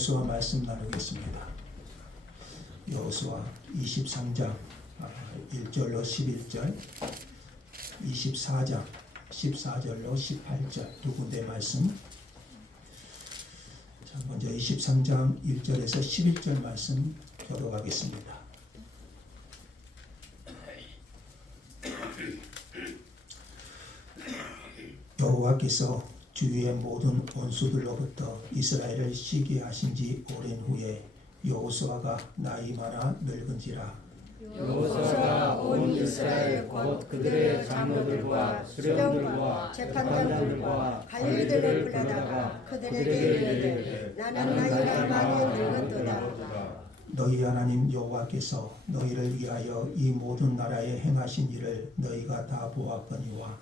여호수아 말씀 나누겠습니다. 여호수아 23장 1절로 11절, 24장 14절로 18절 두 군데 말씀. 자, 먼저 23장 1절에서 11절 말씀 교독하겠습니다. 여호와께서 주위의 모든 원수들로부터 이스라엘을 시기하신 지 오랜 후에 여호수아가 나이 많아 늙은지라. 여호수아가 온 이스라엘 곧 그들의 장로들과 수령들과 재판장들과 관리들을 불러다가 그들에게 이르되 나는 나이가 많이 늙었도다. 너희 하나님 여호와께서 너희를 위하여 이 모든 나라에 행하신 일을 너희가 다 보았거니와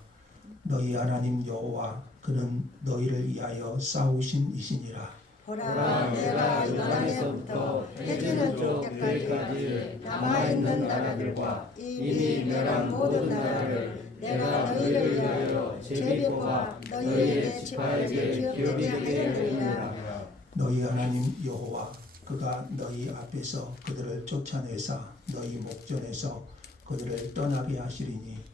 너희 하나님 여호와 그는 너희를 위하여 싸우신 이시니라. 보라, 내가 이 땅에서부터 해지는 족대까지 남아있는 나라들과 이미 멸한 모든 나라를 내가 너희를 위하여 제비와 너희에게 지파에게 기업되게 하였느니라. 너희 하나님 여호와 그가 너희 앞에서 그들을 쫓아내사 너희 목전에서 그들을 떠나게 하시리니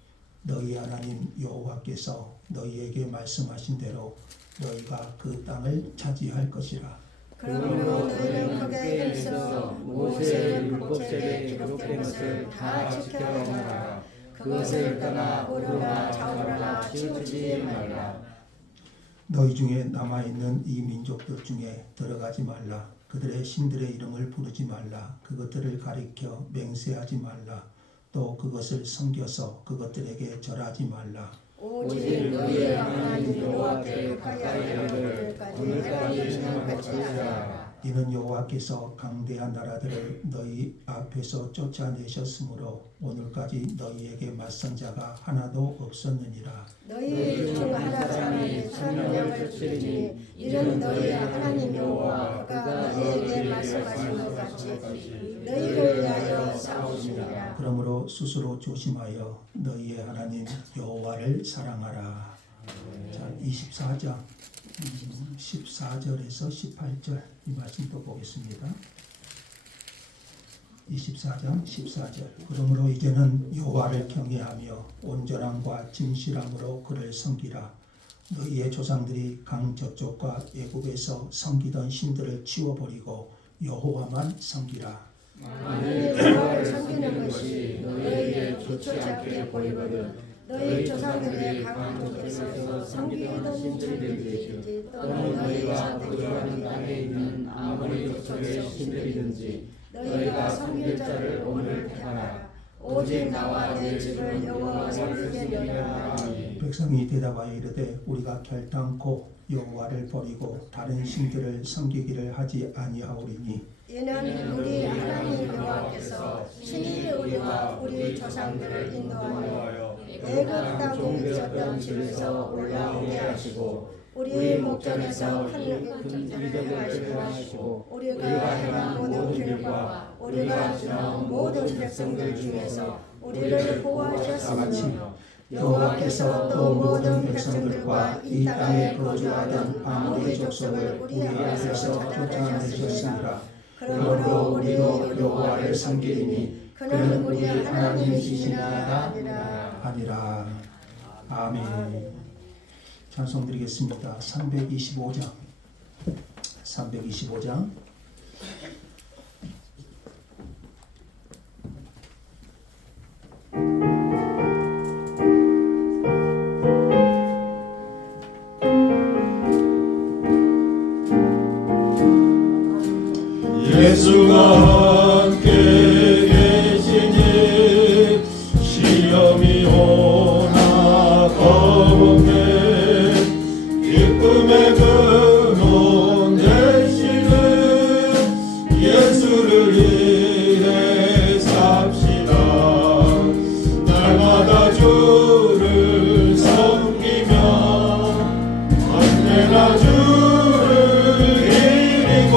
너희 하나님 여호와께서 너희에게 말씀하신 대로 너희가 그 땅을 차지할 것이라. 그러므로 너희는 거기에 힘써 모세의 율법책에 기록된 것을 다 지켜야 하라. 그것을 떠나 오르나 좌우나 치우치지 말라. 너희 중에 남아있는 이 민족들 중에 들어가지 말라. 그들의 신들의 이름을 부르지 말라. 그것들을 가리켜 맹세하지 말라. 또 그것을 섬겨서 그것들에게 절하지 말라. 오직 너희의 하나님 여호와께 가까이 하는 오늘까지 지금까지 하라. 이는 여호와께서 강대한 나라들을 너희 앞에서 쫓아내셨으므로 오늘까지 너희에게 맞선 자가 하나도 없었느니라. 너희 중 하나 사람이 1000명을 치리니 이는 너희의 하나님 여호와 그가 너희에게 말씀하신 것 같이 너희를 위하여 싸우시니라. 그러므로 스스로 조심하여 너희의 하나님 여호와를 사랑하라. 자, 24장 14절에서 18절 이 말씀 또 보겠습니다. 24장 14절. 그러므로 이제는 여호와를 경외하며 온전함과 진실함으로 그를 섬기라. 너희의 조상들이 강 저쪽과 애굽에서 섬기던 신들을 치워버리고 여호와만 섬기라. 만일 여호와를 섬기는 것이 너희에게 좋지 않게 보이거든 너희 조상들의 강 쪽에서 섬기던 신들이든지 또는 너희가 거주하는 땅에 있는 아무리 족속의 신들이든지 너희가 섬길 자를 오늘 택하라. 오직 나와 내 집을 여호와 섬기겠노라. 백성이 대답하여 이르되 우리가 결단코 여호와를 버리고 다른 신들을 섬기기를 하지 아니하오리니 이는 우리 하나님 여호와께서 친히 우리와 우리 조상들을 인도하여 애굽 땅에 있었던 집에서 올라오게 하시고 우리 목전에서 큰 군대를 하시고 우리가 행한 모든 길과 우리가 지난 모든 백성들 중에서 우리를 보호하셨으니 여호와께서 또 모든 백성들과 이 땅에 거주하던 아무리 족속을 우리 앞에서 쫓아내셨습니다. 그러므로 우리도 여호와를 섬기리니 그는 우리의 하나님이시니라 아니라. 아멘. 찬송 드리겠습니다. 325장 325장 예수가 함께 계시니 시험이 오나 겁없네 기쁨의 근원 되시는 예수를 일해 삽시다. 날마다 주를 섬기며 언제나 주를 이기고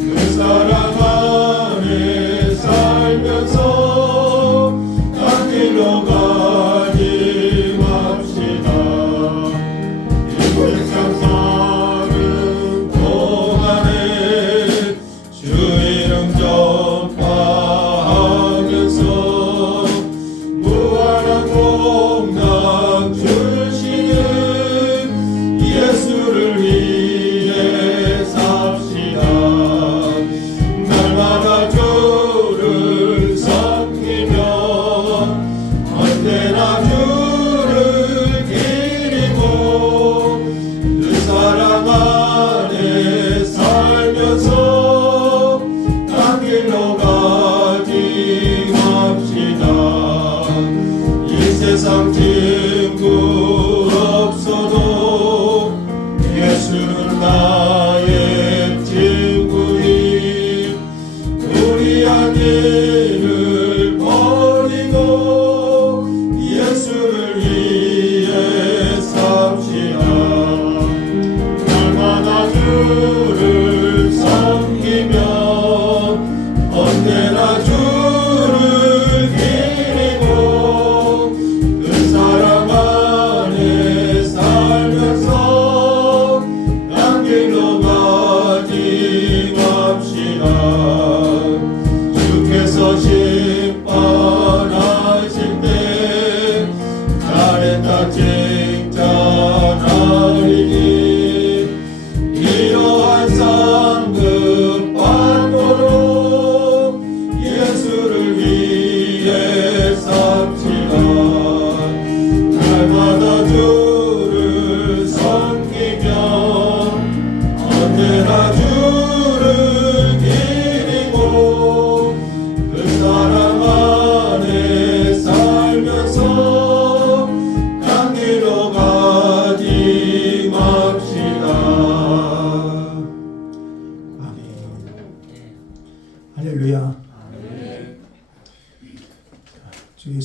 그 사랑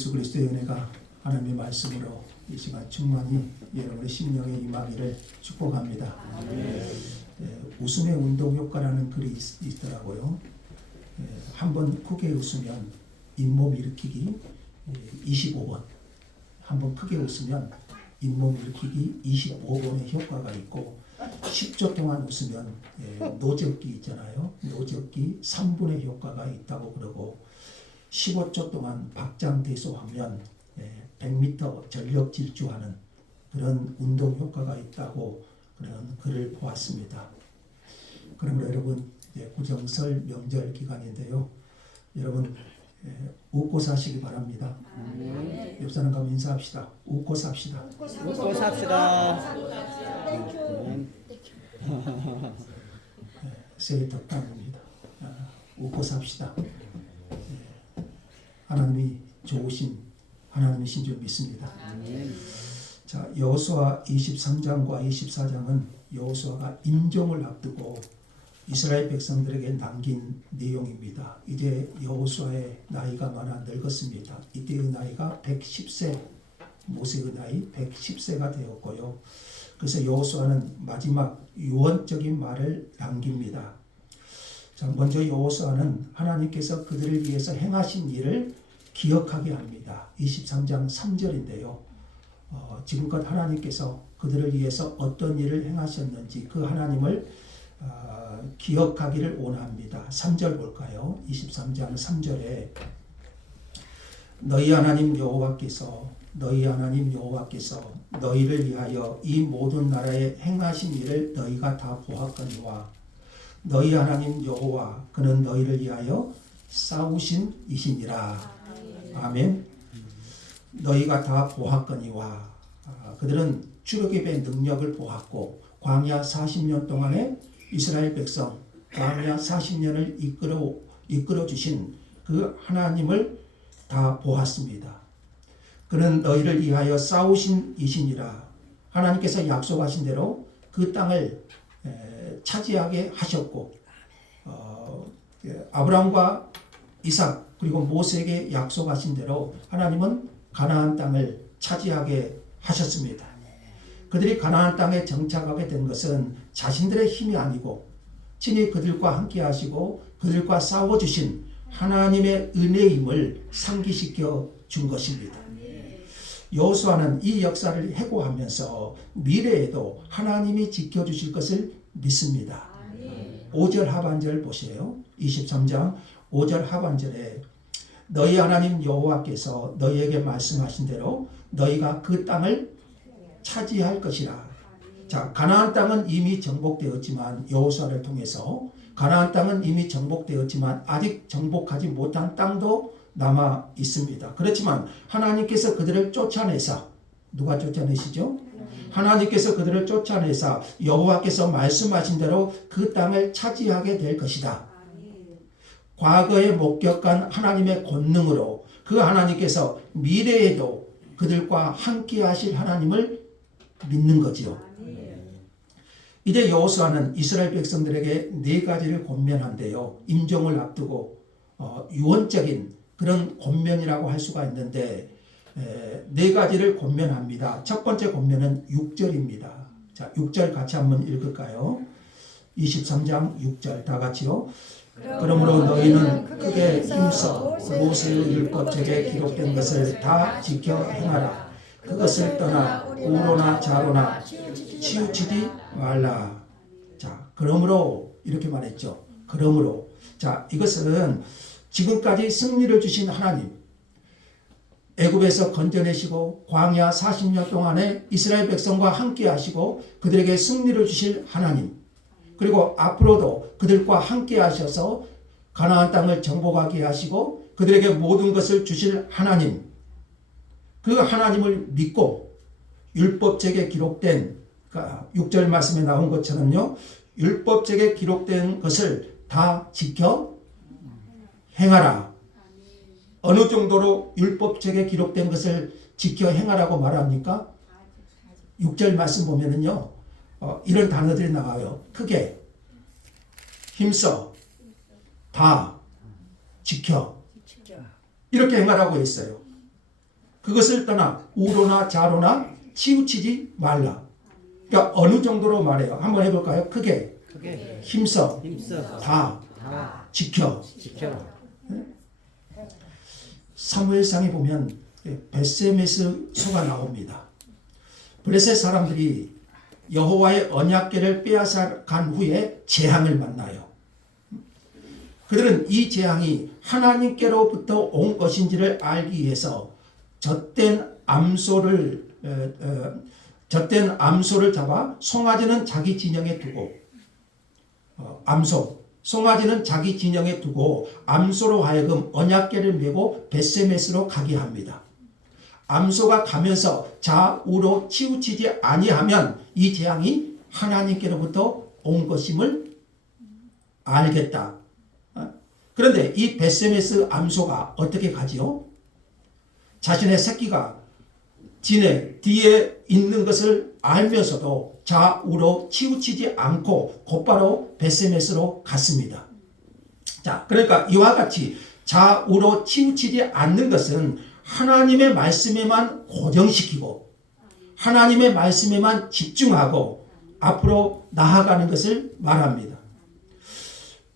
예수 그리스도의 은혜가 하나님의 말씀으로 이 시간 충만히 여러분의 심령에 임하기를 축복합니다. 웃음의 운동 효과라는 글이 있더라고요. 한번 크게 웃으면 잇몸 일으키기 25번, 한번 크게 웃으면 잇몸 일으키기 25번의 효과가 있고 10초 동안 웃으면 노젓기 있잖아요. 노젓기 3분의 효과가 있다고 그러고 15초 동안 박장대소하면 100m 전력 질주하는 그런 운동 효과가 있다고 그런 글을 보았습니다. 그러므로 여러분 구정설 명절 기간인데요. 여러분 웃고 사시기 바랍니다. 옆 사람과 인사합시다. 웃고 삽시다. 웃고 삽시다. 새해 덕담입니다. 웃고 삽시다. 하나님이 좋으신 하나님이신 줄 믿습니다. 자, 여호수아 23장과 24장은 여호수아가 임종을 앞두고 이스라엘 백성들에게 남긴 내용입니다. 이제 여호수아의 나이가 많아 늙었습니다. 이때의 나이가 110세, 모세의 나이 110세가 되었고요. 그래서 여호수아는 마지막 유언적인 말을 남깁니다. 자, 먼저 여호수아는 하나님께서 그들을 위해서 행하신 일을 기억하게 합니다. 23장 3절인데요. 지금껏 하나님께서 그들을 위해서 어떤 일을 행하셨는지 그 하나님을 기억하기를 원합니다. 3절 볼까요? 23장 3절에 너희 하나님 여호와께서 너희를 위하여 이 모든 나라에 행하신 일을 너희가 다 보았거니와 너희 하나님 여호와 그는 너희를 위하여 싸우신 이시니라. 아멘. 너희가 다 보았거니와 그들은 출애굽의 능력을 보았고 광야 40년 동안에 이스라엘 백성 광야 40년을 이끌어 주신 그 하나님을 다 보았습니다. 그는 너희를 위하여 싸우신 이시니라. 하나님께서 약속하신 대로 그 땅을 차지하게 하셨고 아브라함과 이삭 그리고 모세에게 약속하신 대로 하나님은 가나안 땅을 차지하게 하셨습니다. 그들이 가나안 땅에 정착하게 된 것은 자신들의 힘이 아니고 친히 그들과 함께 하시고 그들과 싸워주신 하나님의 은혜임을 상기시켜 준 것입니다. 여호수아는 이 역사를 해고하면서 미래에도 하나님이 지켜주실 것을 믿습니다. 5절 하반절 보세요. 23장 5절 하반절에 너희 하나님 여호와께서 너희에게 말씀하신 대로 너희가 그 땅을 차지할 것이라. 자, 가나안 땅은 이미 정복되었지만 여호수아를 통해서 가나안 땅은 이미 정복되었지만 아직 정복하지 못한 땅도 남아 있습니다. 그렇지만 하나님께서 그들을 쫓아내사 누가 쫓아내시죠? 하나님께서 그들을 쫓아내사 여호와께서 말씀하신 대로 그 땅을 차지하게 될 것이다. 과거에 목격한 하나님의 권능으로 그 하나님께서 미래에도 그들과 함께 하실 하나님을 믿는 거지요. 이제 여호수아는 이스라엘 백성들에게 네 가지를 권면한데요. 임종을 앞두고 유언적인 그런 권면이라고 할 수가 있는데 네 가지를 권면합니다. 첫 번째 권면은 6절입니다. 자, 6절 같이 한번 읽을까요? 23장 6절 다 같이요. 그러므로 너희는 크게 힘써 모세의 율법책에 기록된 것을 다 지켜 행하라. 그것을 떠나 우로나 좌로나 치우치지 말라. 자, 그러므로 이렇게 말했죠. 그러므로 자, 이것은 지금까지 승리를 주신 하나님, 애굽에서 건져내시고 광야 40년 동안에 이스라엘 백성과 함께 하시고 그들에게 승리를 주실 하나님, 그리고 앞으로도 그들과 함께 하셔서 가나안 땅을 정복하게 하시고 그들에게 모든 것을 주실 하나님, 그 하나님을 믿고 율법책에 기록된 6절 말씀에 나온 것처럼요, 율법책에 기록된 것을 다 지켜 행하라. 어느 정도로 율법책에 기록된 것을 지켜 행하라고 말합니까? 6절 말씀 보면은요, 이런 단어들이 나와요. 크게, 힘써, 다, 지켜. 이렇게 행하라고 했어요. 그것을 떠나 우로나 좌로나 치우치지 말라. 그러니까 어느 정도로 말해요? 한번 해볼까요? 크게 힘써 다 지켜. 사무엘상에 보면 벳세메스소가 나옵니다. 블레셋 사람들이 여호와의 언약궤를 빼앗아 간 후에 재앙을 만나요. 그들은 이 재앙이 하나님께로부터 온 것인지를 알기 위해서 젖된 암소를 잡아 송아지는 자기 진영에 두고 송아지는 자기 진영에 두고 암소로 하여금 언약궤를 메고 벳세메스로 가게 합니다. 암소가 가면서 좌우로 치우치지 아니하면 이 재앙이 하나님께로부터 온 것임을 알겠다. 그런데 이 벳세메스 암소가 어떻게 가지요? 자신의 새끼가 진에 뒤에 있는 것을 알면서도 좌우로 치우치지 않고 곧바로 벳세메스로 갔습니다. 자, 그러니까 이와 같이 좌우로 치우치지 않는 것은 하나님의 말씀에만 고정시키고 하나님의 말씀에만 집중하고 앞으로 나아가는 것을 말합니다.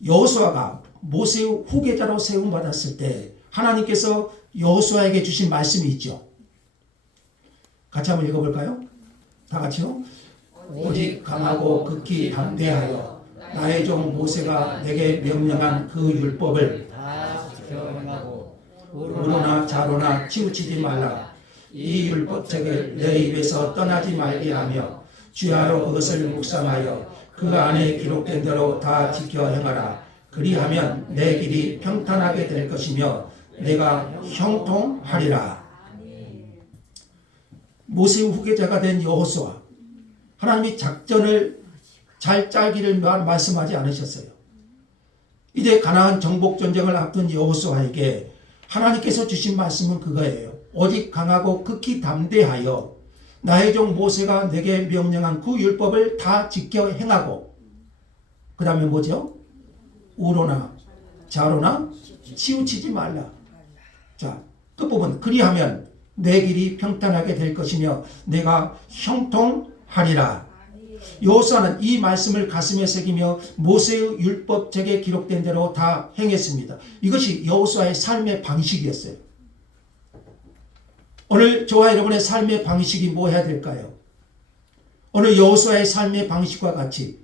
여호수아가 모세의 후계자로 세움받았을 때 하나님께서 여호수아에게 주신 말씀이 있죠. 같이 한번 읽어볼까요? 다 같이요. 오직 강하고 극히 담대하여 나의 종 모세가 내게 명령한 그 율법을 다 지켜 행하고 우로나 좌로나 치우치지 말라. 이 율법책을 내 입에서 떠나지 말게 하며 주야로 그것을 묵상하여 그 안에 기록된 대로 다 지켜 행하라. 그리하면 내 길이 평탄하게 될 것이며 내가 형통하리라. 모세의 후계자가 된 여호수아, 하나님이 작전을 잘 짜기를 말씀하지 않으셨어요. 이제 가나안 정복 전쟁을 앞둔 여호수아에게 하나님께서 주신 말씀은 그거예요. 오직 강하고 극히 담대하여 나의 종 모세가 내게 명령한 그 율법을 다 지켜 행하고, 그 다음에 뭐죠? 우로나 좌로나 치우치지 말라. 자, 끝부분. 그리하면 내 길이 평탄하게 될 것이며 내가 형통하리라. 여호수아는 이 말씀을 가슴에 새기며 모세의 율법책에 기록된 대로 다 행했습니다. 이것이 여호수아의 삶의 방식이었어요. 오늘 저와 여러분의 삶의 방식이 뭐 해야 될까요? 오늘 여호수아의 삶의 방식과 같이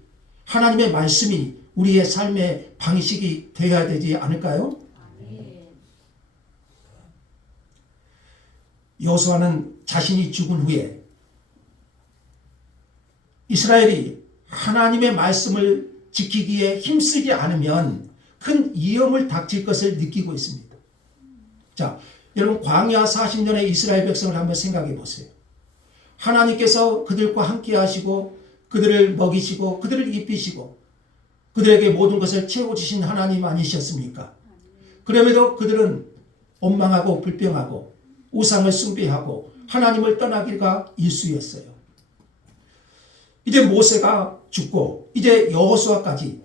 하나님의 말씀이 우리의 삶의 방식이 되어야 되지 않을까요? 여호수아는 자신이 죽은 후에 이스라엘이 하나님의 말씀을 지키기에 힘쓰지 않으면 큰 위험을 닥칠 것을 느끼고 있습니다. 자, 여러분 광야 40년의 이스라엘 백성을 한번 생각해 보세요. 하나님께서 그들과 함께 하시고 그들을 먹이시고 그들을 입히시고 그들에게 모든 것을 채워주신 하나님 아니셨습니까? 그럼에도 그들은 원망하고 불평하고 우상을 숭배하고 하나님을 떠나기가 일쑤였어요. 이제 모세가 죽고 이제 여호수아까지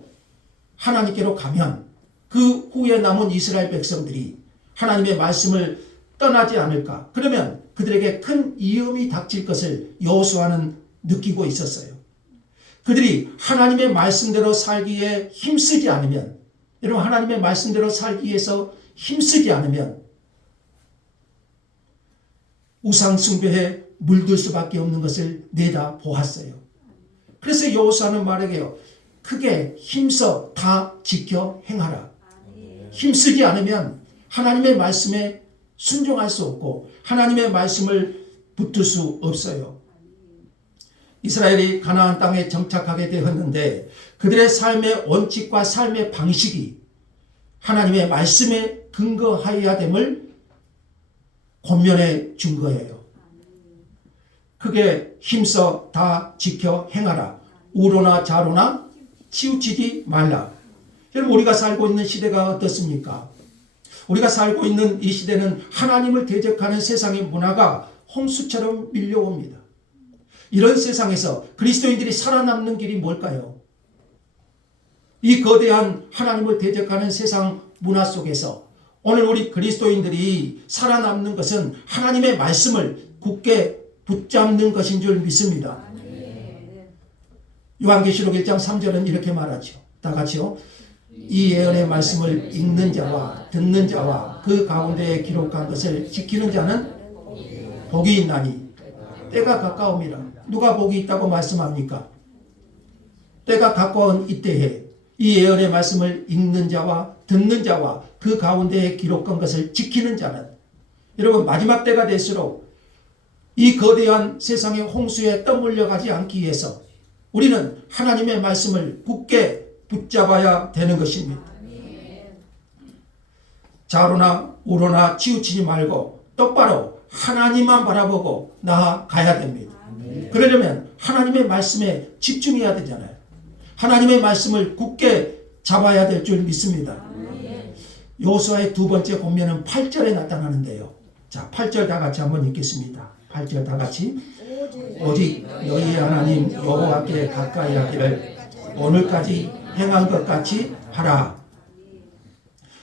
하나님께로 가면 그 후에 남은 이스라엘 백성들이 하나님의 말씀을 떠나지 않을까? 그러면 그들에게 큰 위험이 닥칠 것을 여호수아는 느끼고 있었어요. 그들이 하나님의 말씀대로 살기에 힘쓰지 않으면, 여러분 하나님의 말씀대로 살기 위해서 힘쓰지 않으면 우상 숭배에 물들 수밖에 없는 것을 내다 보았어요. 그래서 여호수아는 말하게요. 크게 힘써 다 지켜 행하라. 힘쓰지 않으면 하나님의 말씀에 순종할 수 없고 하나님의 말씀을 붙들 수 없어요. 이스라엘이 가나안 땅에 정착하게 되었는데 그들의 삶의 원칙과 삶의 방식이 하나님의 말씀에 근거하여야 됨을 권면해 준 거예요. 크게 힘써 다 지켜 행하라. 우로나 좌로나 치우치지 말라. 여러분 우리가 살고 있는 시대가 어떻습니까? 우리가 살고 있는 이 시대는 하나님을 대적하는 세상의 문화가 홍수처럼 밀려옵니다. 이런 세상에서 그리스도인들이 살아남는 길이 뭘까요? 이 거대한 하나님을 대적하는 세상 문화 속에서 오늘 우리 그리스도인들이 살아남는 것은 하나님의 말씀을 굳게 붙잡는 것인 줄 믿습니다. 요한계시록 1장 3절은 이렇게 말하죠. 다 같이요. 이 예언의 말씀을 읽는 자와 듣는 자와 그 가운데에 기록한 것을 지키는 자는 복이 있나니 때가 가까움이라. 누가 복이 있다고 말씀합니까? 때가 가까운 이때에 이 예언의 말씀을 읽는 자와 듣는 자와 그 가운데에 기록한 것을 지키는 자는, 여러분, 마지막 때가 될수록 이 거대한 세상의 홍수에 떠밀려가지 않기 위해서 우리는 하나님의 말씀을 굳게 붙잡아야 되는 것입니다. 좌로나 우로나 치우치지 말고 똑바로 하나님만 바라보고 나아가야 됩니다. 그러려면 하나님의 말씀에 집중해야 되잖아요. 하나님의 말씀을 굳게 잡아야 될 줄 믿습니다. 여호수아의 두 번째 권면은 8절에 나타나는데요. 자, 8절 다 같이 한번 읽겠습니다. 8절 다 같이. 오직 너희 하나님 여호와께 가까이 하기를 오늘까지 행한 것 같이 하라.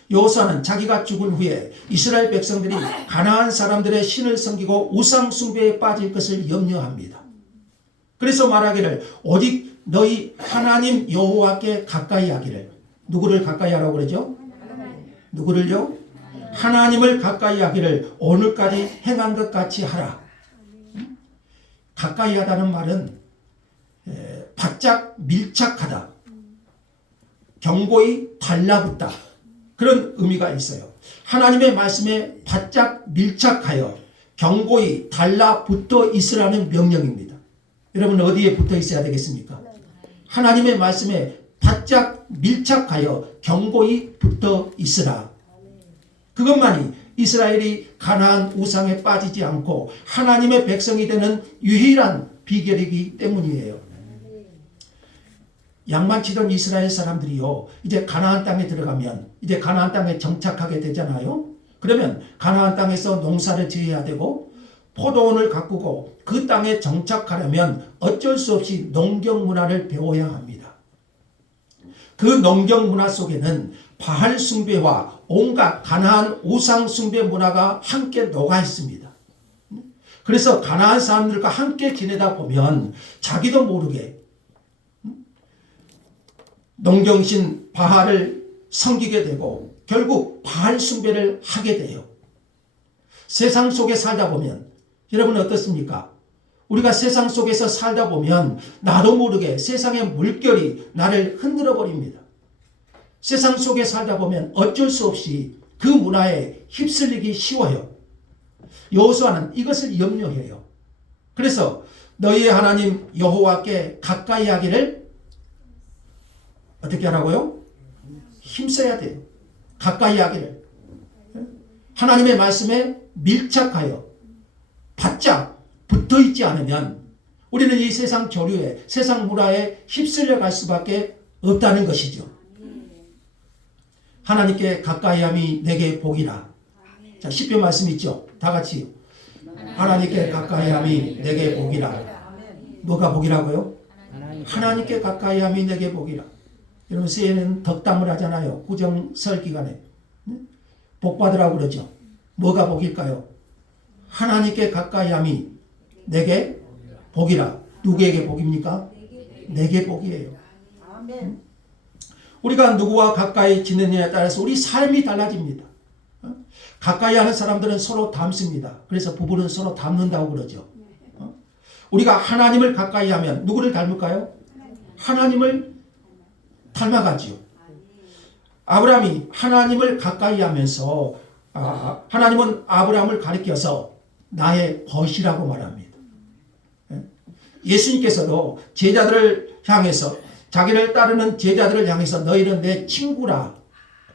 여호수아는 자기가 죽은 후에 이스라엘 백성들이 가나안 사람들의 신을 섬기고 우상 숭배에 빠질 것을 염려합니다. 그래서 말하기를 오직 너희 하나님 여호와께 가까이 하기를. 누구를 가까이 하라고 그러죠? 누구를요? 하나님을 가까이 하기를 오늘까지 행한 것 같이 하라. 가까이 하다는 말은 바짝 밀착하다, 견고히 달라붙다, 그런 의미가 있어요. 하나님의 말씀에 바짝 밀착하여 견고히 달라붙어 있으라는 명령입니다. 여러분, 어디에 붙어 있어야 되겠습니까? 하나님의 말씀에 바짝 밀착하여 견고히 붙어 있으라. 그것만이 이스라엘이 가나안 우상에 빠지지 않고 하나님의 백성이 되는 유일한 비결이기 때문이에요. 양만치던 이스라엘 사람들이요, 이제 가나안 땅에 들어가면, 이제 가나안 땅에 정착하게 되잖아요. 그러면 가나안 땅에서 농사를 지어야 되고 포도원을 가꾸고 그 땅에 정착하려면 어쩔 수 없이 농경 문화를 배워야 합니다. 그 농경 문화 속에는 바알 숭배와 온갖 가나안 우상 숭배 문화가 함께 녹아 있습니다. 그래서 가나안 사람들과 함께 지내다 보면 자기도 모르게 농경신 바알을 섬기게 되고 결국 바알 숭배를 하게 돼요. 세상 속에 살다 보면, 여러분 어떻습니까? 우리가 세상 속에서 살다 보면 나도 모르게 세상의 물결이 나를 흔들어 버립니다. 세상 속에 살다 보면 어쩔 수 없이 그 문화에 휩쓸리기 쉬워요. 여호수아는 이것을 염려해요. 그래서 너희의 하나님 여호와께 가까이 하기를 어떻게 하라고요? 힘써야 돼요. 가까이 하기를. 하나님의 말씀에 밀착하여 바짝 붙어 있지 않으면 우리는 이 세상 조류에, 세상 문화에 휩쓸려 갈 수밖에 없다는 것이죠. 하나님께 가까이함이 내게 복이라. 자, 시편 말씀 있죠? 다 같이. 하나님께 가까이함이 내게 복이라. 뭐가 복이라고요? 하나님께 가까이함이 내게 복이라. 여러분, 새해는 덕담을 하잖아요. 구정설 기간에. 복 받으라고 그러죠. 뭐가 복일까요? 하나님께 가까이함이 내게 복이라. 누구에게 복입니까? 내게 복이에요. 우리가 누구와 가까이 지내느냐에 따라서 우리 삶이 달라집니다. 가까이 하는 사람들은 서로 닮습니다. 그래서 부부는 서로 닮는다고 그러죠. 우리가 하나님을 가까이 하면 누구를 닮을까요? 하나님을 닮아가지요. 아브라함이 하나님을 가까이 하면서 하나님은 아브라함을 가리켜서 나의 벗이라고 말합니다. 예수님께서도 제자들을 향해서, 자기를 따르는 제자들을 향해서 너희는 내 친구라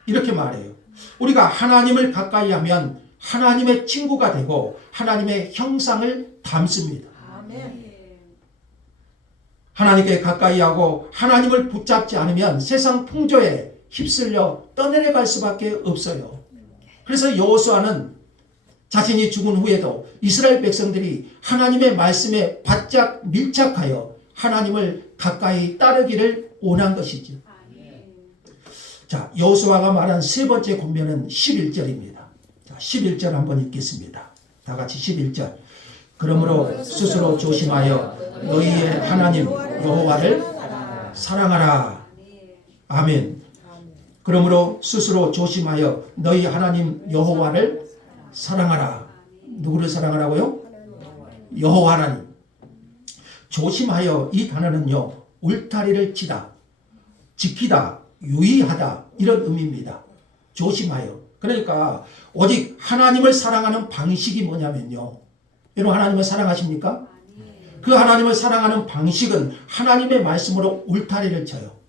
이렇게 말해요. 우리가 하나님을 가까이 하면 하나님의 친구가 되고 하나님의 형상을 담습니다. 하나님께 가까이 하고 하나님을 붙잡지 않으면 세상 풍조에 휩쓸려 떠내려갈 수밖에 없어요. 그래서 여호수아는 자신이 죽은 후에도 이스라엘 백성들이 하나님의 말씀에 바짝 밀착하여 하나님을 가까이 따르기를 원한 것이죠. 자, 여호수아가 말한 세 번째 권면은 11절입니다. 자, 11절 한번 읽겠습니다. 다 같이 11절. 그러므로 스스로 조심하여 너희의 하나님 여호와를 사랑하라. 아멘. 그러므로 스스로 조심하여 너희 하나님 여호와를 사랑하라. 누구를 사랑하라고요? 여호와 하나님. 조심하여 이 단어는요, 울타리를 치다, 지키다, 유의하다 이런 의미입니다. 조심하여. 그러니까 오직 하나님을 사랑하는 방식이 뭐냐면요, 여러분 하나님을 사랑하십니까? 그 하나님을 사랑하는 방식은 하나님의 말씀으로 울타리를 쳐요.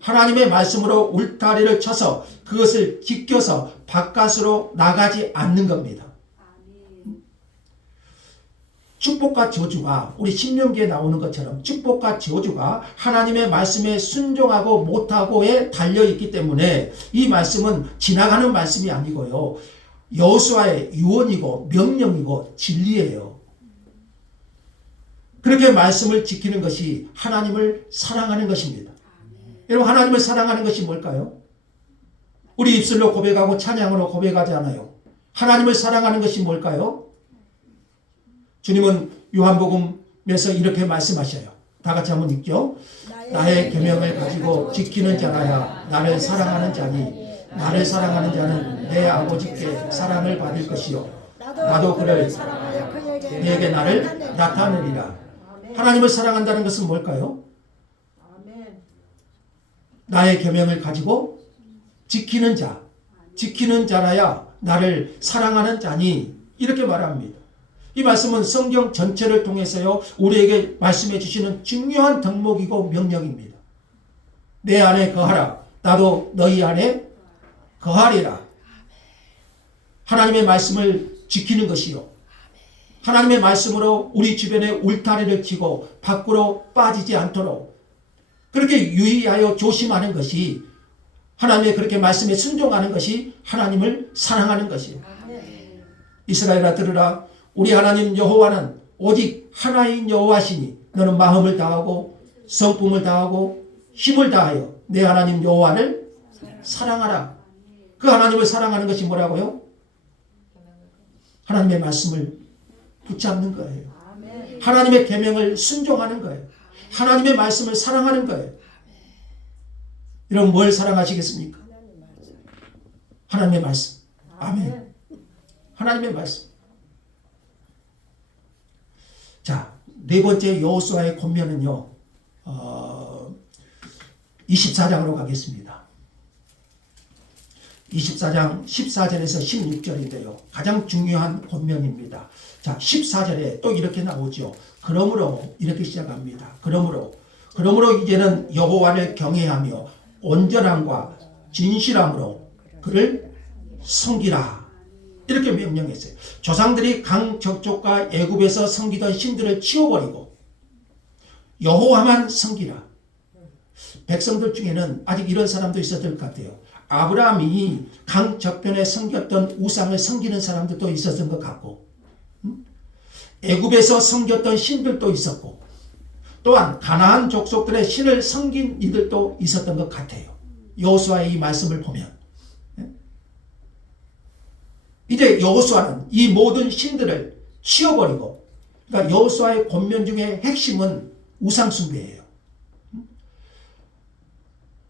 하나님의 말씀으로 울타리를 쳐서 그것을 지켜서 바깥으로 나가지 않는 겁니다. 축복과 저주가 우리 신명기에 나오는 것처럼 축복과 저주가 하나님의 말씀에 순종하고 못하고에 달려있기 때문에 이 말씀은 지나가는 말씀이 아니고요, 여호수아의 유언이고 명령이고 진리예요. 그렇게 말씀을 지키는 것이 하나님을 사랑하는 것입니다. 여러분 하나님을 사랑하는 것이 뭘까요? 우리 입술로 고백하고 찬양으로 고백하지 않아요. 하나님을 사랑하는 것이 뭘까요? 주님은 요한복음에서 이렇게 말씀하셔요. 다 같이 한번 읽죠. 나의 계명을 가지고 지키는 자라야 나를 사랑하는 자니 나를 사랑하는 자는 내 아버지께 사랑을 받을 것이요 나도 그를 그에게 나를 나타내리라. 하나님을 사랑한다는 것은 뭘까요? 나의 계명을 가지고 지키는 자, 지키는 자라야 나를 사랑하는 자니 이렇게 말합니다. 이 말씀은 성경 전체를 통해서요, 우리에게 말씀해 주시는 중요한 덕목이고 명령입니다. 내 안에 거하라. 나도 너희 안에 거하리라. 하나님의 말씀을 지키는 것이요, 하나님의 말씀으로 우리 주변에 울타리를 치고 밖으로 빠지지 않도록 그렇게 유의하여 조심하는 것이, 하나님의 그렇게 말씀에 순종하는 것이 하나님을 사랑하는 것이요. 이스라엘아 들으라. 우리 하나님 여호와는 오직 하나인 여호와시니 너는 마음을 다하고 성품을 다하고 힘을 다하여 내 하나님 여호와를 사랑하라. 그 하나님을 사랑하는 것이 뭐라고요? 하나님의 말씀을 붙잡는 거예요. 하나님의 계명을 순종하는 거예요. 하나님의 말씀을 사랑하는 거예요. 여러분 뭘 사랑하시겠습니까? 하나님의 말씀. 아멘. 하나님의 말씀. 자, 네 번째 여호수아의 권면은요, 24장으로 가겠습니다. 24장 14절에서 16절인데요. 가장 중요한 권면입니다. 자, 14절에 또 이렇게 나오죠. 그러므로 이렇게 시작합니다. 그러므로 이제는 여호와를 경외하며 온전함과 진실함으로 그를 섬기라. 이렇게 명령했어요. 조상들이 강 저쪽과 애굽에서 섬기던 신들을 치워버리고 여호와만 섬기라. 백성들 중에는 아직 이런 사람도 있었을 것 같아요. 아브라함이 강 저편에 섬겼던 우상을 섬기는 사람들도 있었던 것 같고, 애굽에서 섬겼던 신들도 있었고, 또한 가나안 족속들의 신을 섬긴 이들도 있었던 것 같아요. 여호수아의 이 말씀을 보면 이제 여호수아는 이 모든 신들을 치워버리고, 그러니까 여호수아의 권면 중에 핵심은 우상 숭배예요.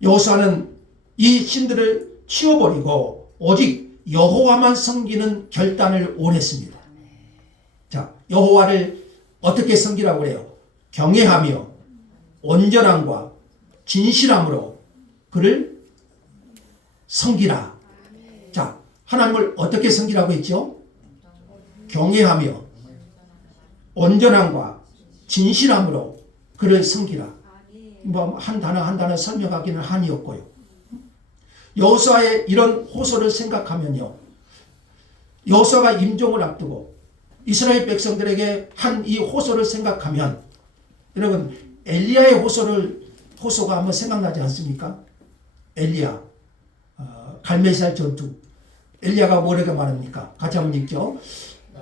여호수아는 이 신들을 치워버리고 오직 여호와만 섬기는 결단을 원했습니다. 자, 여호와를 어떻게 섬기라고 그래요? 경외하며 온전함과 진실함으로 그를 섬기라. 자, 하나님을 어떻게 섬기라고 했죠? 경외하며 온전함과 진실함으로 그를 섬기라. 뭐 한 단어 한 단어 설명하기는 한이 없고요. 여호수아의 이런 호소를 생각하면요, 여호수아가 임종을 앞두고 이스라엘 백성들에게 한 이 호소를 생각하면, 여러분 엘리야의 호소가 한번 생각나지 않습니까? 엘리야, 갈멜살 전투. 엘리야가 뭐라고 말합니까? 같이 한번 읽죠.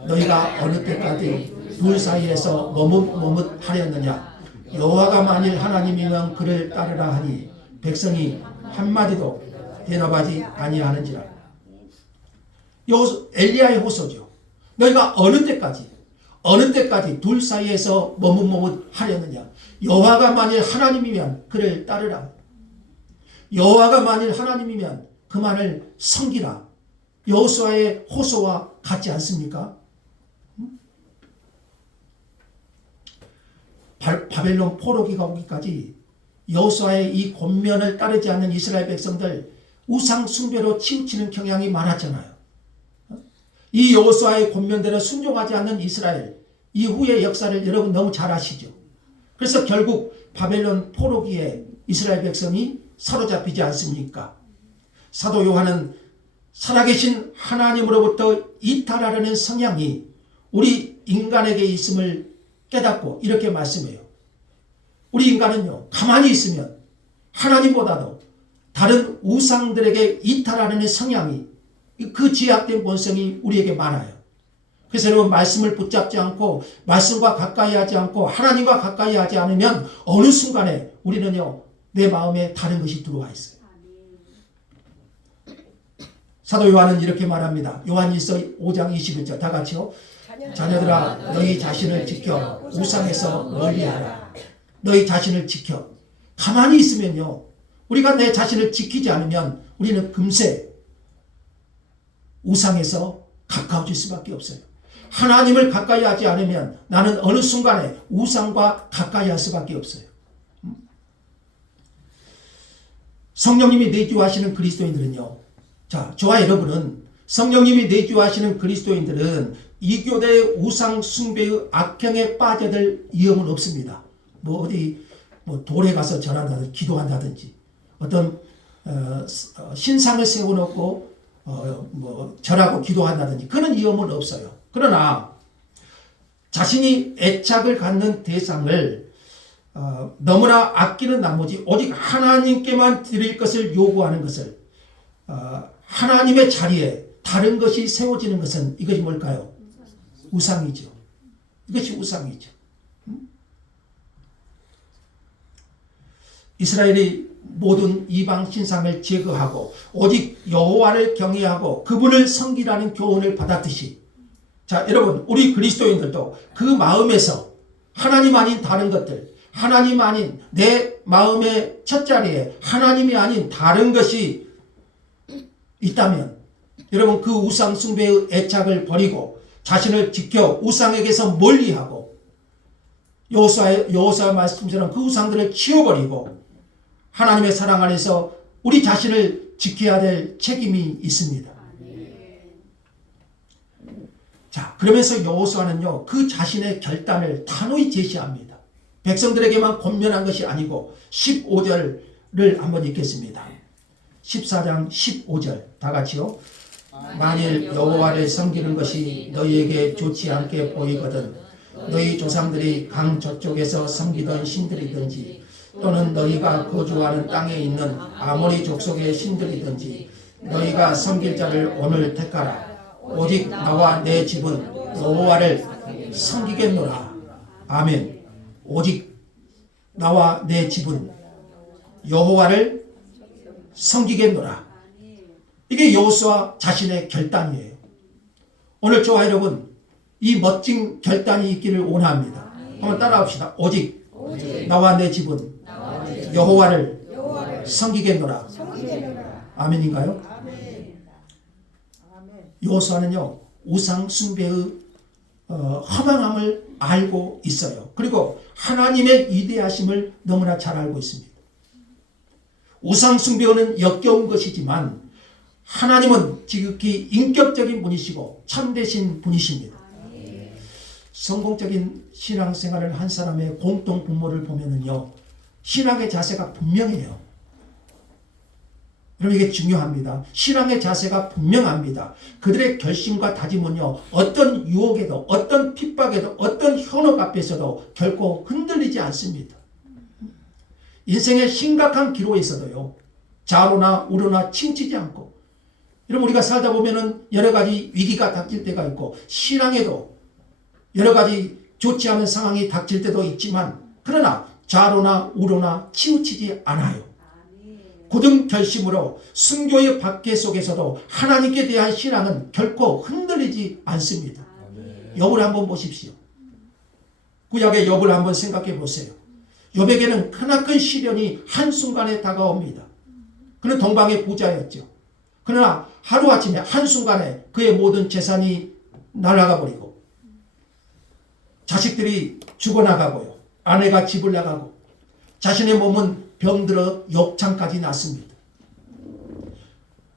너희가 어느 때까지 둘 사이에서 머뭇머뭇하렸느냐? 여호와가 만일 하나님이면 그를 따르라 하니 백성이 한마디도 대답하지 아니하는지라. 엘리야의 호소죠. 너희가 어느 때까지 둘 사이에서 머뭇머뭇하려느냐. 여호와가 만일 하나님이면 그를 따르라. 여호와가 만일 하나님이면 그만을 섬기라. 여호수아의 호소와 같지 않습니까? 바벨론 포로기가 오기까지 여호수아의 이 권면을 따르지 않는 이스라엘 백성들 우상 숭배로 치우치는 경향이 많았잖아요. 이 여호수아의 권면대로 순종하지 않는 이스라엘 이후의 역사를 여러분 너무 잘 아시죠. 그래서 결국 바벨론 포로기에 이스라엘 백성이 사로잡히지 않습니까? 사도 요한은 살아계신 하나님으로부터 이탈하려는 성향이 우리 인간에게 있음을 깨닫고 이렇게 말씀해요. 우리 인간은요, 가만히 있으면 하나님보다도 다른 우상들에게 이탈하려는 성향이, 그 죄악된 본성이 우리에게 많아요. 그래서 여러분, 말씀을 붙잡지 않고 말씀과 가까이 하지 않고 하나님과 가까이 하지 않으면 어느 순간에 우리는요, 내 마음에 다른 것이 들어와 있어요. 사도 요한은 이렇게 말합니다. 요한일서 5장 21절 다 같이요. 자녀들아, 너희 자신을 지켜 우상에서 멀리하라. 너희 자신을 지켜. 가만히 있으면요, 우리가 내 자신을 지키지 않으면 우리는 금세 우상에서 가까워질 수밖에 없어요. 하나님을 가까이 하지 않으면 나는 어느 순간에 우상과 가까이 할 수밖에 없어요. 성령님이 내주하시는 그리스도인들은요, 자, 저와 여러분은 성령님이 내주하시는 그리스도인들은 이교대의 우상 숭배의 악행에 빠져들 위험은 없습니다. 어디 돌에 가서 절한다든지 기도한다든지 어떤 신상을 세워놓고 절하고 기도한다든지 그런 위험은 없어요. 그러나 자신이 애착을 갖는 대상을 너무나 아끼는 나머지 오직 하나님께만 드릴 것을 요구하는 것을 하나님의 자리에 다른 것이 세워지는 것은 이것이 뭘까요? 우상이죠. 이것이 우상이죠. 이스라엘이 모든 이방 신상을 제거하고 오직 여호와를 경외하고 그분을 섬기라는 교훈을 받았듯이, 자, 여러분, 우리 그리스도인들도 그 마음에서 하나님 아닌 다른 것들, 하나님 아닌 내 마음의 첫자리에 하나님이 아닌 다른 것이 있다면 여러분, 그 우상 숭배의 애착을 버리고 자신을 지켜 우상에게서 멀리하고 여호수아 말씀처럼 그 우상들을 치워버리고 하나님의 사랑 안에서 우리 자신을 지켜야 될 책임이 있습니다. 자, 그러면서 여호수아는요, 그 자신의 결단을 단호히 제시합니다. 백성들에게만 권면한 것이 아니고 15절을 한번 읽겠습니다. 14장 15절 다 같이요. 만일 여호와를 섬기는 것이 너희에게 좋지 않게 보이거든 너희 조상들이 강 저쪽에서 섬기던 신들이든지 또는 너희가 거주하는 땅에 있는 아모리 족속의 신들이든지 너희가 섬길 자를 오늘 택하라. 오직 나와 내 집은 여호와를 섬기겠노라. 아멘. 오직 나와 내 집은 여호와를 섬기겠노라. 이게 여호수아 자신의 결단이에요. 오늘 저와 여러분, 이 멋진 결단이 있기를 원합니다. 한번 따라합시다. 오직 나와 내 집은 여호와를 섬기겠노라. 아멘인가요? 여호수아는요, 우상 숭배의 허망함을 알고 있어요. 그리고 하나님의 위대하심을 너무나 잘 알고 있습니다. 우상 숭배는 역겨운 것이지만 하나님은 지극히 인격적인 분이시고 참되신 분이십니다. 성공적인 신앙생활을 한 사람의 공통 분모를 보면은요, 신앙의 자세가 분명해요. 여러분, 이게 중요합니다. 신앙의 자세가 분명합니다. 그들의 결심과 다짐은요, 어떤 유혹에도, 어떤 핍박에도, 어떤 현혹 앞에서도 결코 흔들리지 않습니다. 인생의 심각한 기로에서도요, 좌로나 우로나 치우치지 않고, 여러분, 우리가 살다 보면은 여러 가지 위기가 닥칠 때가 있고, 신앙에도 여러 가지 좋지 않은 상황이 닥칠 때도 있지만, 그러나 좌로나 우로나 치우치지 않아요. 굳은 결심으로 순교의 박해 속에서도 하나님께 대한 신앙은 결코 흔들리지 않습니다. 욥을 한번 보십시오. 구약의 욥을 한번 생각해 보세요. 욥에게는 크나큰 시련이 한순간에 다가옵니다. 그는 동방의 부자였죠. 그러나 하루아침에 한순간에 그의 모든 재산이 날아가 버리고 자식들이 죽어나가고요. 아내가 집을 나가고 자신의 몸은 병들어 욕창까지 났습니다.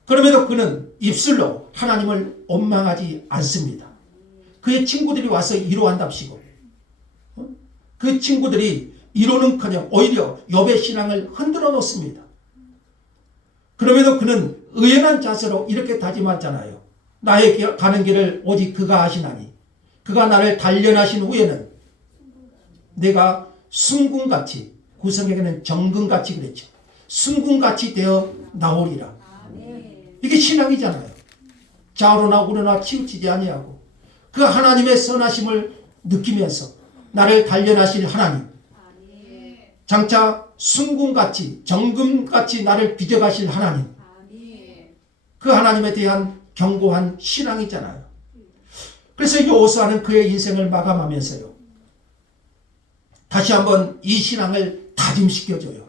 그럼에도 그는 입술로 하나님을 원망하지 않습니다. 그의 친구들이 와서 위로한답시고 그 친구들이 위로는커녕 오히려 욥의 신앙을 흔들어 놓습니다. 그럼에도 그는 의연한 자세로 이렇게 다짐하잖아요. 나의 가는 길을 오직 그가 아시나니 그가 나를 단련하신 후에는 내가 순금같이, 구성에게는 정금같이 그랬죠. 순금같이 되어 나오리라. 이게 신앙이잖아요. 좌우로나 우로나 치우치지 아니하고 그 하나님의 선하심을 느끼면서 나를 단련하실 하나님, 장차 순금같이 정금같이 나를 빚어가실 하나님, 그 하나님에 대한 견고한 신앙이잖아요. 그래서 여호수아는 그의 인생을 마감하면서요, 다시 한번 이 신앙을 다짐시켜줘요.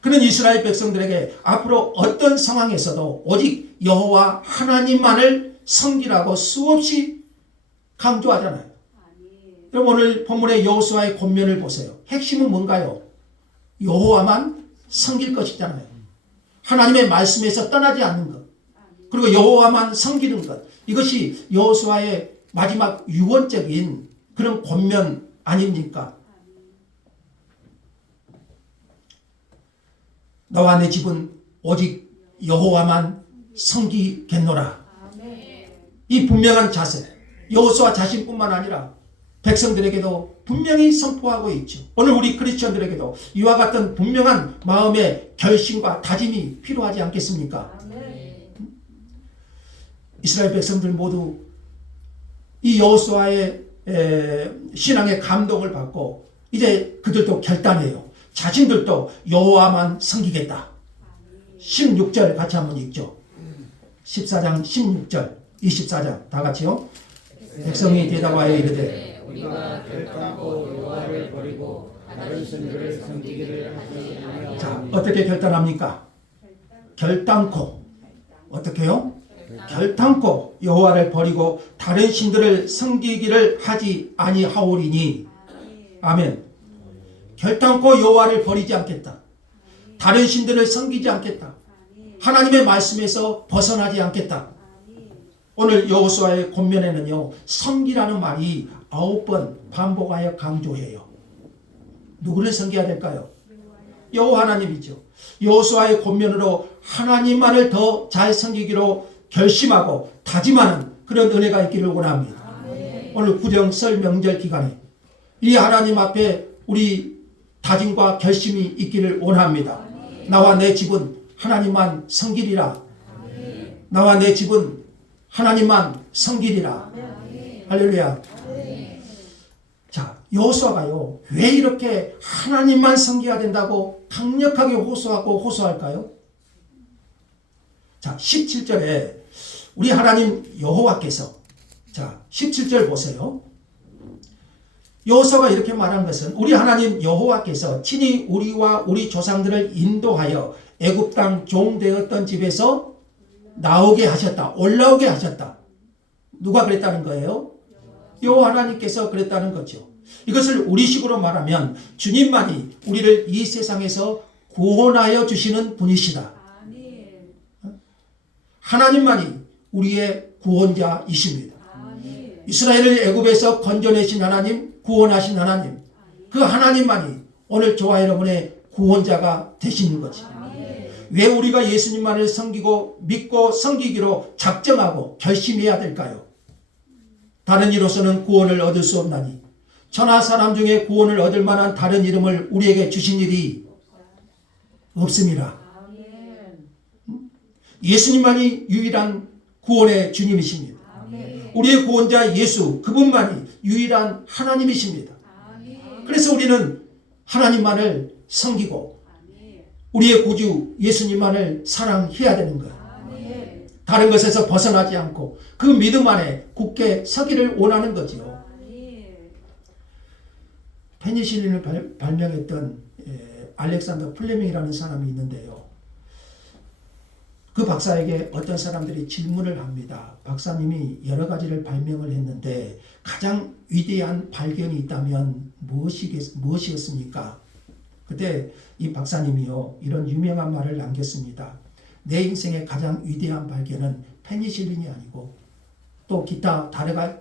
그는 이스라엘 백성들에게 앞으로 어떤 상황에서도 오직 여호와 하나님만을 섬기라고 수없이 강조하잖아요. 여러분 오늘 본문의 여호수아의 권면을 보세요. 핵심은 뭔가요? 여호와만 섬길 것이잖아요. 하나님의 말씀에서 떠나지 않는 것, 그리고 여호와만 섬기는 것, 이것이 여호수아의 마지막 유언적인 그런 권면 아닙니까? 너와 내 집은 오직 여호와만 섬기겠노라. 이 분명한 자세, 여호수아 자신뿐만 아니라 백성들에게도 분명히 선포하고 있죠. 오늘 우리 크리스천들에게도 이와 같은 분명한 마음의 결심과 다짐이 필요하지 않겠습니까? 이스라엘 백성들 모두 이 여호수아의 신앙의 감동을 받고 이제 그들도 결단해요. 자신들도 여호와만 섬기겠다. 16절 같이 한번 읽죠. 14장 16절 24장 다 같이요. 백성이 대답하여 이르되 우리가 결단코 여호와를 버리고 다른 신들을 섬기기를 하지 아니하오니. 자, 어떻게 결단합니까? 결단코. 어떻게요? 결단코 여호와를 버리고 다른 신들을 섬기기를 하지 아니하오리니. 아멘. 결단코 여호와를 버리지 않겠다. 다른 신들을 섬기지 않겠다. 하나님의 말씀에서 벗어나지 않겠다. 오늘 여호수아의 권면에는요, 섬기라는 말이 9번 반복하여 강조해요. 누구를 섬겨야 될까요? 여호와 하나님이죠. 여호수아의 권면으로 하나님만을 더 잘 섬기기로 결심하고 다짐하는 그런 은혜가 있기를 원합니다. 오늘 구정 설 명절 기간에 이 하나님 앞에 우리 다짐과 결심이 있기를 원합니다. 나와 내 집은 하나님만 섬기리라. 나와 내 집은 하나님만 섬기리라. 할렐루야. 자, 여호수아가요, 왜 이렇게 하나님만 섬겨야 된다고 강력하게 호소할까요? 자, 17절에 우리 하나님 여호와께서, 자 17절 보세요. 여호수아가 이렇게 말한 것은 우리 하나님 여호와께서 친히 우리와 우리 조상들을 인도하여 애굽 땅 종되었던 집에서 나오게 하셨다. 올라오게 하셨다. 누가 그랬다는 거예요? 여호와 하나님께서 그랬다는 거죠. 이것을 우리식으로 말하면 주님만이 우리를 이 세상에서 구원하여 주시는 분이시다. 하나님만이 우리의 구원자이십니다. 이스라엘을 애굽에서 건져내신 하나님, 구원하신 하나님, 그 하나님만이 오늘 저와 여러분의 구원자가 되시는 거죠. 왜 우리가 예수님만을 섬기고 믿고 섬기기로 작정하고 결심해야 될까요? 다른 이로서는 구원을 얻을 수 없나니 천하 사람 중에 구원을 얻을 만한 다른 이름을 우리에게 주신 일이 없습니다. 예수님만이 유일한 구원의 주님이십니다. 우리의 구원자 예수 그분만이 유일한 하나님이십니다. 그래서 우리는 하나님만을 섬기고 우리의 구주 예수님만을 사랑해야 되는 거예요. 다른 것에서 벗어나지 않고 그 믿음 안에 굳게 서기를 원하는 거지요. 페니실린을 발명했던 알렉산더 플레밍이라는 사람이 있는데요. 그 박사에게 어떤 사람들이 질문을 합니다. 박사님이 여러 가지를 발명을 했는데 가장 위대한 발견이 있다면 무엇이었습니까? 그때 이 박사님이요, 이런 유명한 말을 남겼습니다. 내 인생의 가장 위대한 발견은 페니실린이 아니고 또 기타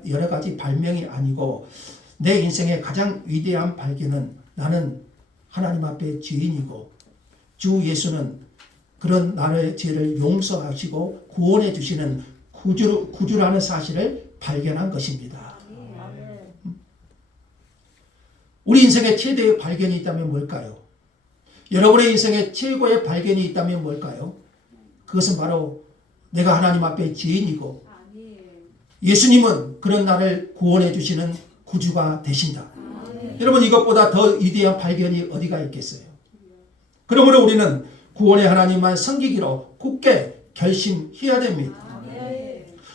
여러 가지 발명이 아니고 내 인생의 가장 위대한 발견은 나는 하나님 앞에 죄인이고 주 예수는 그런 나의 죄를 용서하시고 구원해 주시는 구주라는 사실을 발견한 것입니다. 우리 인생의 최대의 발견이 있다면 뭘까요? 여러분의 인생의 최고의 발견이 있다면 뭘까요? 그것은 바로 내가 하나님 앞에 죄인이고 예수님은 그런 나를 구원해 주시는 구주가 되신다. 여러분, 이것보다 더 위대한 발견이 어디가 있겠어요? 그러므로 우리는 구원의 하나님만 섬기기로 굳게 결심해야 됩니다.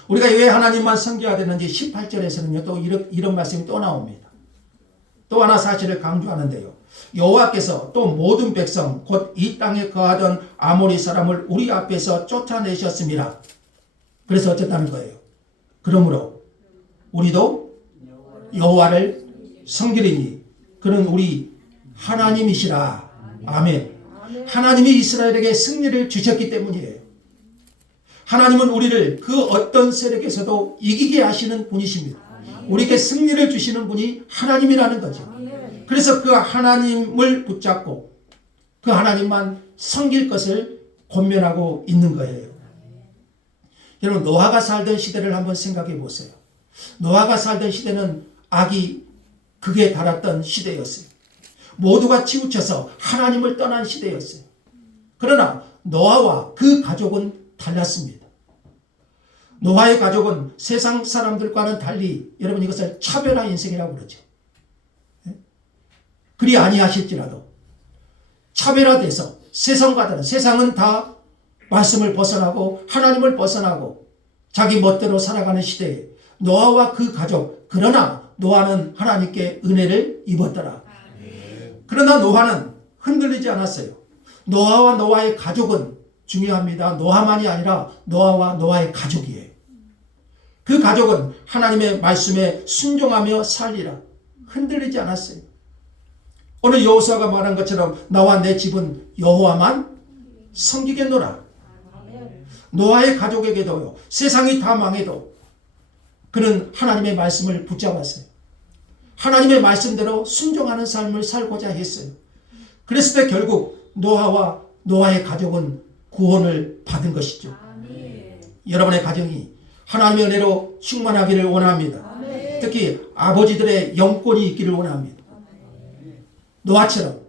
우리가 왜 하나님만 섬겨야 되는지 18절에서는요 또 이런 말씀이 또 나옵니다. 또 하나 사실을 강조하는데요. 여호와께서 또 모든 백성 곧 이 땅에 거하던 아모리 사람을 우리 앞에서 쫓아내셨습니다. 그래서 어쨌다는 거예요. 그러므로 우리도 여호와를 섬기리니 그는 우리 하나님이시라. 아멘. 하나님이 이스라엘에게 승리를 주셨기 때문이에요. 하나님은 우리를 그 어떤 세력에서도 이기게 하시는 분이십니다. 우리에게 승리를 주시는 분이 하나님이라는 거죠. 그래서 그 하나님을 붙잡고 그 하나님만 섬길 것을 권면하고 있는 거예요. 여러분, 노아가 살던 시대를 한번 생각해 보세요. 노아가 살던 시대는 악이 극에 달았던 시대였어요. 모두가 치우쳐서 하나님을 떠난 시대였어요. 그러나 노아와 그 가족은 달랐습니다. 노아의 가족은 세상 사람들과는 달리 여러분 이것을 차별화 인생이라고 그러죠. 그리 아니하실지라도 차별화돼서 세상과 다른 세상은 다 말씀을 벗어나고 하나님을 벗어나고 자기 멋대로 살아가는 시대에 노아와 그 가족, 그러나 노아는 하나님께 은혜를 입었더라. 그러나 노아는 흔들리지 않았어요. 노아와 노아의 가족은 중요합니다. 노아만이 아니라 노아와 노아의 가족이에요. 그 가족은 하나님의 말씀에 순종하며 살리라. 흔들리지 않았어요. 오늘 여호수아가 말한 것처럼 나와 내 집은 여호와만 섬기겠노라. 노아의 가족에게도요, 세상이 다 망해도 그는 하나님의 말씀을 붙잡았어요. 하나님의 말씀대로 순종하는 삶을 살고자 했어요. 그랬을 때 결국 노아와 노아의 가족은 구원을 받은 것이죠. 여러분의 가정이 하나님의 은혜로 충만하기를 원합니다. 특히 아버지들의 영권이 있기를 원합니다. 노아처럼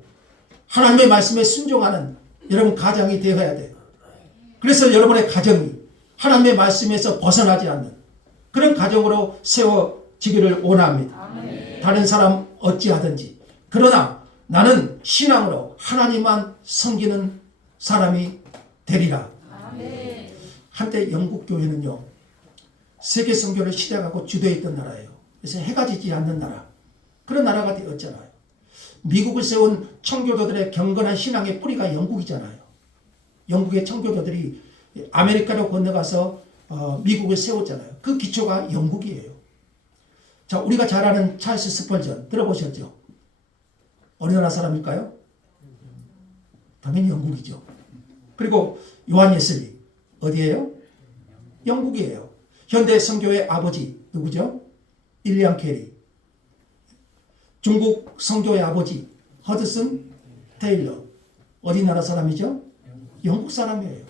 하나님의 말씀에 순종하는 여러분 가정이 되어야 돼요. 그래서 여러분의 가정이 하나님의 말씀에서 벗어나지 않는 그런 가정으로 세워지기를 원합니다. 다른 사람 어찌하든지. 그러나 나는 신앙으로 하나님만 섬기는 사람이 되리라. 한때 영국 교회는요, 세계 선교를 시작하고 주도했던 나라예요. 그래서 해가 지지 않는 나라, 그런 나라가 되었잖아요. 미국을 세운 청교도들의 경건한 신앙의 뿌리가 영국이잖아요. 영국의 청교도들이 아메리카로 건너가서 미국을 세웠잖아요. 그 기초가 영국이에요. 자, 우리가 잘 아는 찰스 스펄전 들어보셨죠? 어느 나라 사람일까요? 당연히 영국이죠. 그리고 요한 웨슬리 어디예요? 영국이에요. 현대 선교의 아버지 누구죠? 윌리엄 캐리. 중국 선교의 아버지 허드슨 테일러. 어디 나라 사람이죠? 영국 사람이에요.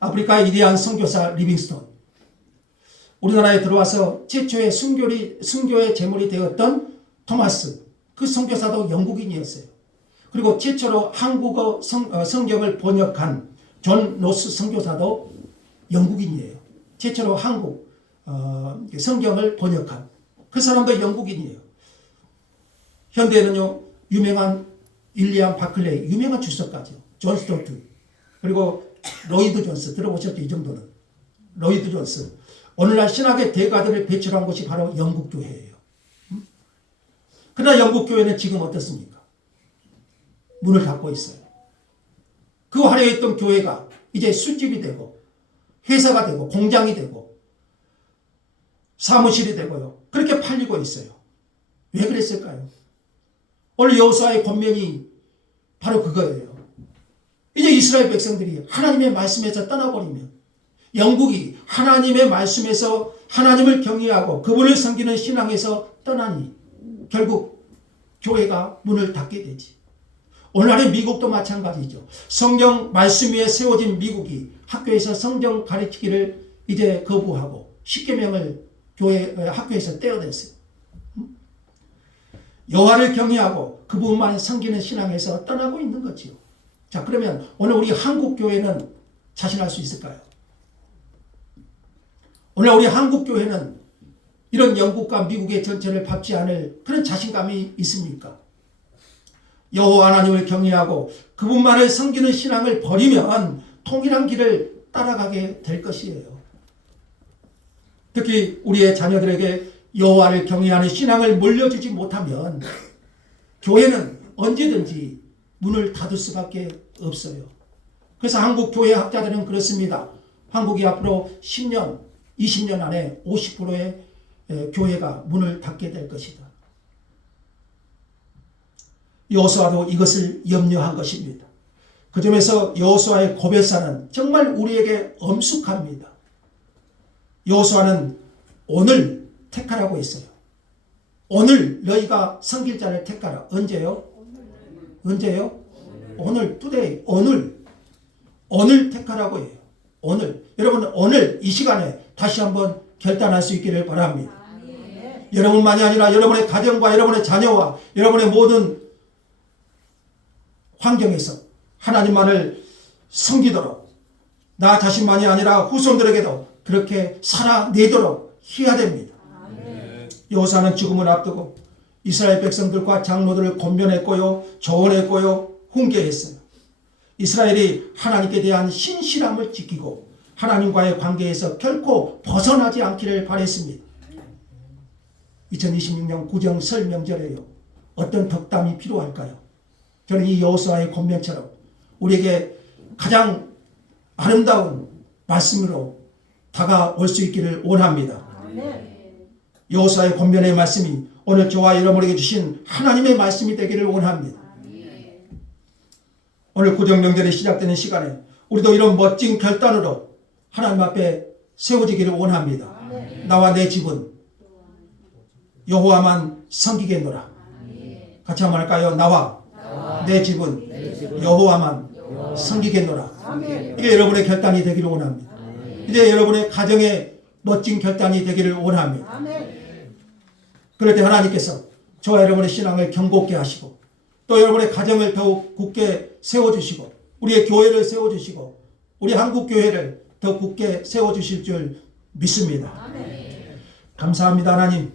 아프리카의 위대한 선교사 리빙스톤. 우리나라에 들어와서 최초의 순교의 제물이 되었던 토마스. 그 선교사도 영국인이었어요. 그리고 최초로 한국어 성경을 번역한 존 로스 선교사도 영국인이에요. 최초로 한국 성경을 번역한 그 사람도 영국인이에요. 현대에는요, 유명한 윌리엄 바클레이, 유명한 주석가죠. 존 스토트, 그리고 로이드 존스 들어보셨죠? 이 정도는. 로이드 존스. 오늘날 신학의 대가들을 배출한 곳이 바로 영국 교회예요. 그러나 영국 교회는 지금 어떻습니까? 문을 닫고 있어요. 그 화려했던 교회가 이제 술집이 되고 회사가 되고 공장이 되고 사무실이 되고요. 그렇게 팔리고 있어요. 왜 그랬을까요? 오늘 여호수아의 권면이 바로 그거예요. 이제 이스라엘 백성들이 하나님의 말씀에서 떠나버리면 영국이 하나님의 말씀에서 하나님을 경외하고 그분을 섬기는 신앙에서 떠나니 결국 교회가 문을 닫게 되지. 오늘날의 미국도 마찬가지죠. 성경 말씀 위에 세워진 미국이 학교에서 성경 가르치기를 이제 거부하고 십계명을 학교에서 떼어냈어요. 여호와를 경외하고 그분만 섬기는 신앙에서 떠나고 있는 거지요. 자, 그러면 오늘 우리 한국 교회는 자신할 수 있을까요? 오늘 우리 한국 교회는 이런 영국과 미국의 전체를 밟지 않을 그런 자신감이 있습니까? 여호와 하나님을 경외하고 그분만을 섬기는 신앙을 버리면 통일한 길을 따라가게 될 것이에요. 특히 우리의 자녀들에게 여호와를 경외하는 신앙을 물려주지 못하면 교회는 언제든지 문을 닫을 수밖에 없어요. 그래서 한국 교회 학자들은 그렇습니다. 한국이 앞으로 10년, 20년 안에 50%의 교회가 문을 닫게 될 것이다. 여호수아도 이것을 염려한 것입니다. 그 점에서 여호수아의 고별사는 정말 우리에게 엄숙합니다. 여호수아는 오늘 택하라고 했어요. 오늘 너희가 섬길 자를 택하라. 언제요? 언제요? 오늘, today, 오늘 택하라고 해요. 오늘. 여러분, 오늘 이 시간에 다시 한번 결단할 수 있기를 바랍니다. 여러분만이 아니라 여러분의 가정과 여러분의 자녀와 여러분의 모든 환경에서 하나님만을 섬기도록 나 자신만이 아니라 후손들에게도 그렇게 살아내도록 해야 됩니다. 여호수아는 죽음을 앞두고 이스라엘 백성들과 장로들을 권면했고요, 조언했고요, 훈계했어요. 이스라엘이 하나님께 대한 신실함을 지키고 하나님과의 관계에서 결코 벗어나지 않기를 바랬습니다. 2026년 구정 설 명절에요. 어떤 덕담이 필요할까요? 저는 이 여호수아의 권면처럼 우리에게 가장 아름다운 말씀으로 다가올 수 있기를 원합니다. 여호수아의 권면의 말씀이 오늘 저와 여러분에게 주신 하나님의 말씀이 되기를 원합니다. 오늘 구정명절이 시작되는 시간에 우리도 이런 멋진 결단으로 하나님 앞에 세워지기를 원합니다. 나와 내 집은 여호와만 섬기겠노라. 같이 한번 할까요? 나와 내 집은 여호와만 섬기겠노라. 이게 여러분의 결단이 되기를 원합니다. 이제 여러분의 가정의 멋진 결단이 되기를 원합니다. 그럴 때 하나님께서 저와 여러분의 신앙을 견고케 하시고 또 여러분의 가정을 더욱 굳게 세워주시고 우리의 교회를 세워주시고 우리 한국교회를 더 굳게 세워주실 줄 믿습니다. 감사합니다 하나님.